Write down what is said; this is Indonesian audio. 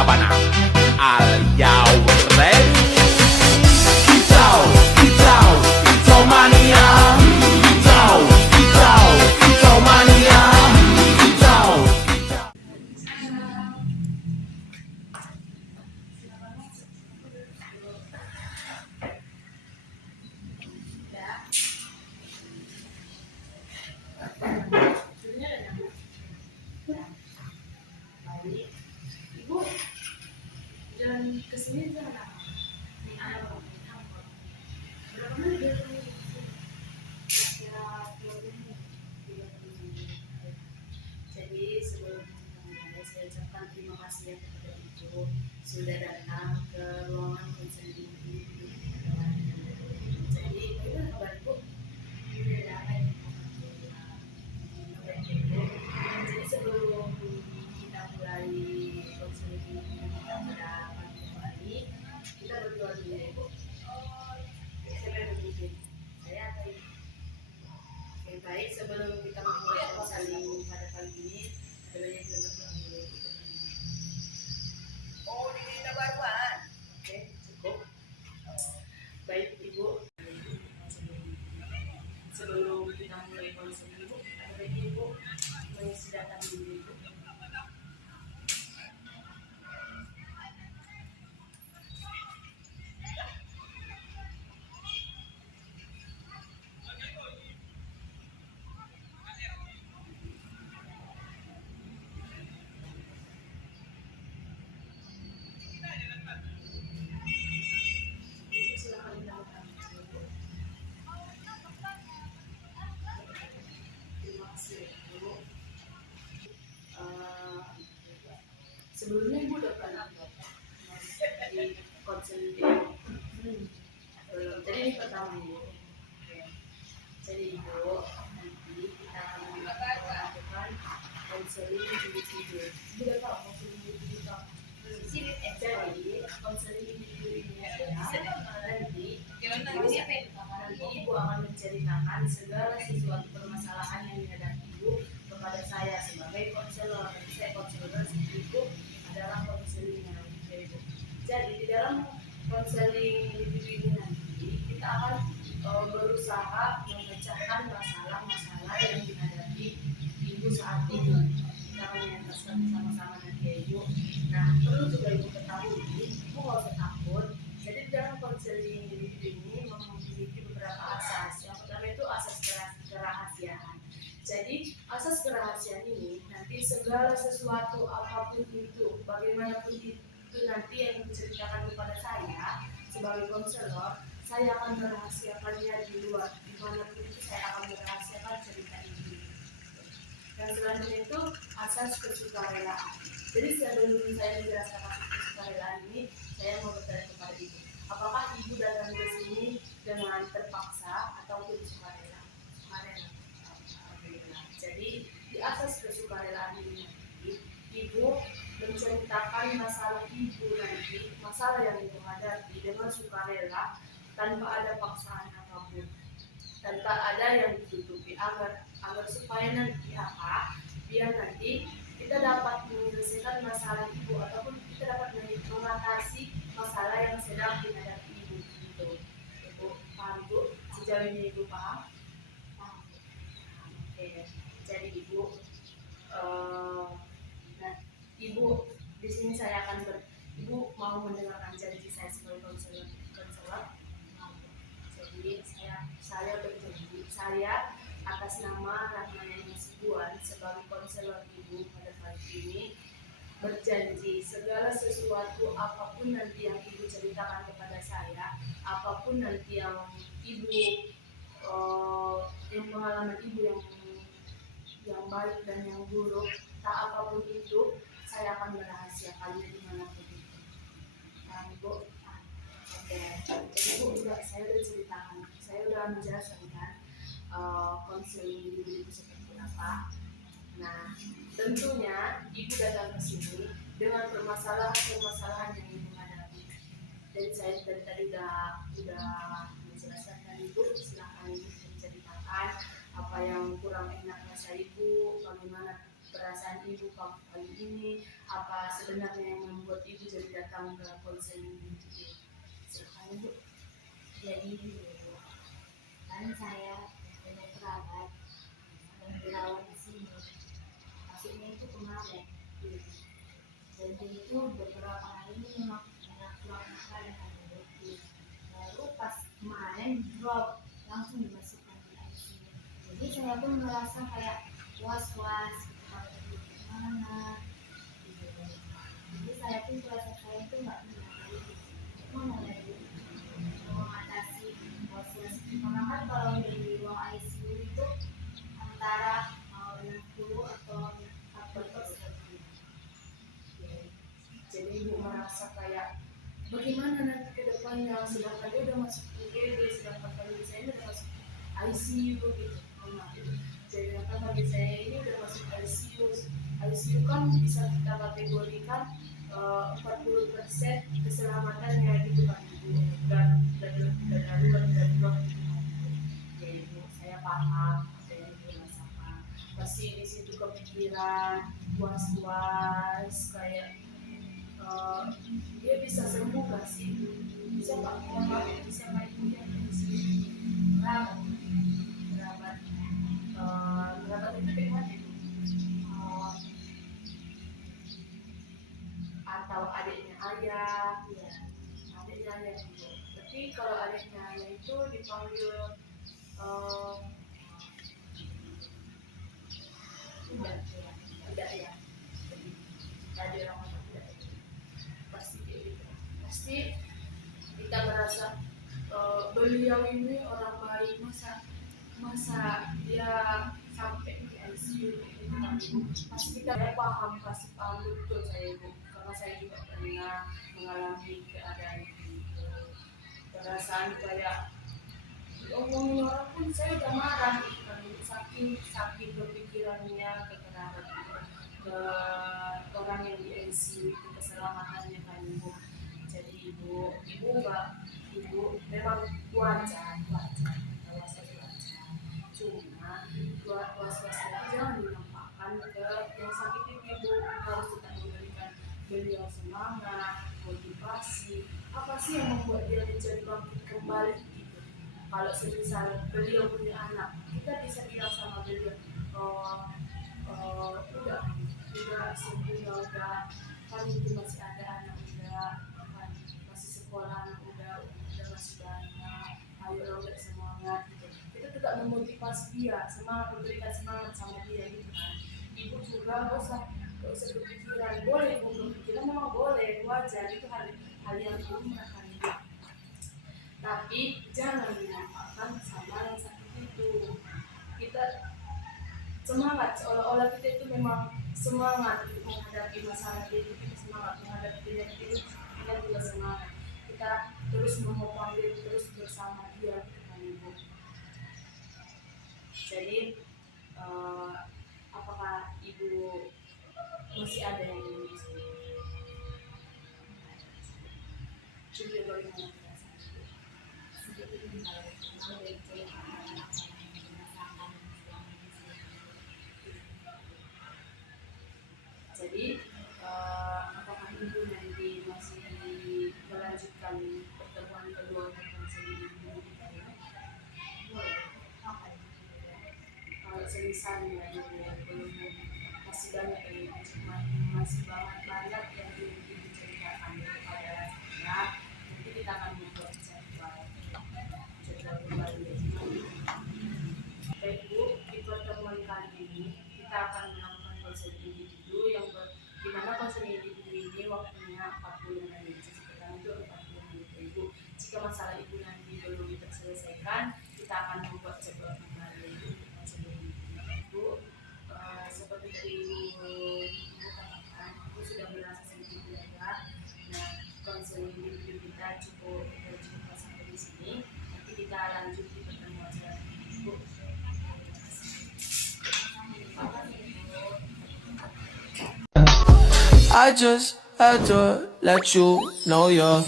Sabana. Are you ready? Kicau, kicau, kicau mania. Kicau, kicau, kicau mania. Kicau, kicau. Ibu, jalan ke sini jalan apa? Berapa menit dia ke sini? Kira-kira 20 menit. 30 menit. Jadi sebelum saya ucapkan terima kasih ya kepada Ibu sudah datang ke ruangan konseling ini. Jadi bagaimana kabar Ibu? Jadi sebelum kita mulai konseling ini pada pagi hari, kita berdoa dulu ya Ibu. Siapa yang berbikin? Saya atau Ibu? Oke, baik, sebelum kita memulai konseling pada pagi ini, ada banyak yang berdoa dulu. Oh, di kita baruan. Oke, cukup. Baik Ibu, sebelum kita mulai konseling Ibu, ada baiknya Ibu mengisi data dulu Ibu. Ibu silakan menambahkan Ibu. Terima kasih Ibu. Sebelumnya Ibu udah pernah di konseling belum? Jadi ini pertama Ibu. Oke. Jadi Ibu, nanti kita akan melakukan konseling individu. Ibu udah tahu konseling individu apa? Jadi konseling individu ini adalah nanti Ibu akan menceritakan segala sesuatu permasalahan yang dihadapi Ibu kepada saya sebagai konselor. Saya konselor, Ibu adalah konselingnya Ibu. Jadi di dalam konseling individu ini nanti kita akan berusaha memecahkan masalah-masalah yang dihadapi Ibu saat ini. Kita akan menyampaikan bersama-sama nanti ya Ibu. Nah, perlu juga Ibu ketahui, Ibu nggak usah takut. Jadi di dalam konseling individu ini memiliki beberapa asas. Yang pertama itu asas kerahasiaan. Jadi asas kerahasiaan ini nanti segala sesuatu apapun itu, bagaimanapun itu nanti yang diceritakan kepada saya sebagai konselor, saya akan merahasiakannya di luar. Dimanapun itu saya akan merahasiakan cerita ini. Dan selanjutnya itu asas kesukarelaan. Jadi sebelum saya menjelaskan asas kesukarelaan ini, saya mau bertanya kepada Ibu, apakah Ibu datang ke sini dengan terpaksa ataupun sukarela? Sukarela. Jadi di asas kesukarelaan ini nanti, Ibu menceritakan masalah Ibu nanti, masalah yang Ibu hadapi dengan sukarela tanpa ada paksaan apapun, tanpa ada yang ditutupi agar supaya nanti apa? Biar nanti kita dapat menyelesaikan masalah Ibu ataupun kita dapat mengatasi masalah yang sedang dihadapi Ibu. Gitu. Ibu paham Bu? Sejauh ini Ibu paham? Paham. Oke. Jadi Ibu, nah Ibu di sini saya akan Ibu mau mendengarkan janji saya sebagai konselor. Jadi saya berjanji, saya atas nama Rahmayani Hasibuan sebagai konselor Ibu pada pagi ini berjanji segala sesuatu apapun nanti yang Ibu ceritakan kepada saya, apapun nanti yang Ibu yang pengalaman Ibu yang baik dan yang buruk, tak apapun itu saya akan merahasiakannya dimanapun itu. Nah, Ibu, oke. Jadi Ibu saya udah ceritakan, saya udah menjelaskan kan konseling Ibu itu seperti apa. Nah, tentunya Ibu datang ke sini dengan permasalahan yang Ibu hadapi. Dan saya tadi udah menjelaskan kan Ibu, silakan Ibu menceritakan apa yang kurang enak rasa Ibu, bagaimana perasaan ibu kali ini, apa sebenarnya yang membuat ibu jadi datang ke konseling itu. Silakan ibu. Jadi kan saya punya kerabat yang dirawat di sini. Maksudnya itu kemarin. Jadi itu beberapa hari ini memang banyak keluar makan dengan itu. Lalu pas kemarin drop langsung dimasukkan di ICU. Jadi saya pun merasa kayak was-was kalau itu gimana. Jadi saya pun merasa saya itu nggak gimana lagi mengatasi proses. Karena kan kalau di ruang ICU itu antara 60 atau 40%. Jadi ibu merasa kayak bagaimana nanti ke depannya, sedangkan dia udah masuk UGD, sedangkan bagi saya ini udah masuk ICU gitu. Jadi bagi saya ini udah masuk ICU. ICU kan bisa kita kategorikan 40% keselamatannya gitu kan ibu, dan darurat gitu. Jadi ibu, saya paham apa yang ibu rasakan. Pasti di situ kepikiran, was-was kayak dia bisa sembuh gak sih? Bisa pak? Bisa nggak ibu yang di sini? Berat itu bagaimana ibu? Atau adiknya ayah? Ya, adiknya ayah ibu. Tapi kalau adiknya ayah itu dipanggil tidak ya. Ada orang tidak. Pasti kita merasa beliau ini orang baik, masa dia sampai di ICU. Pasti kita paham betul saya ibu, karena saya juga pernah mengalami keadaan itu. Perasaan kayak diomongin orang pun saya udah marah gitu kan, saking berpikirannya ke orang yang di ICU itu keselamatannya kan ibu. Jadi ibu memang wajar cuma was-wasnya jangan dinampakkan ke yang sakit itu ibu. Harus kita memberikan beliau semangat, motivasi, apa sih yang membuat dia menjadi bangkit kembali gitu. Kalau semisal beliau punya anak, kita bisa bilang sama beliau udah sembuh ya, udah kan itu masih ada anak, udah kan masih sekolah, udah masih banyak, ayo udah semangat gitu. Itu juga memotivasi dia, semangat, memberikan semangat sama dia gitu kan. Ibu juga gak usah berpikiran, boleh ibu berpikiran, memang boleh, wajar, itu hal yang lumrah kan ibu. Tapi jangan dinampakkan sama yang sakit itu. Kita semangat, seolah-olah kita itu memang semangat untuk menghadapi masalah itu, kita semangat menghadapi penyakit itu, kita juga semangat. Kita terus menopang dia, terus bersama dia gitu kan ibu. Jadi apakah ibu masih ada yang ingin disini? Coba bagaimana perasaan ibu? Jadi apakah ibu nanti masih melanjutkan pertemuan kedua dengan sendiri ibu? Kalau semisalnya ibu belum masih banyak yang masih banyak yang ingin diceritakan kepada saya, nanti kita akan membuat jadwal kembali. Baik Bu, di pertemuan kali ini kita akan melakukan konseling individu di mana konseling individu ini waktunya 40 menit. Sekitar itu 40 menit ibu. Jika masalah ibu nanti belum terselesaikan, kita akan membuat jadwal kembali konseling ibu. Seperti tadi ibu katakan, ibu sudah merasa sedikit lega. Nah, konseling individu kita cukup sampai di sini. Nanti kita lanjut di pertemuan selanjutnya ibu. I just had to let you know you're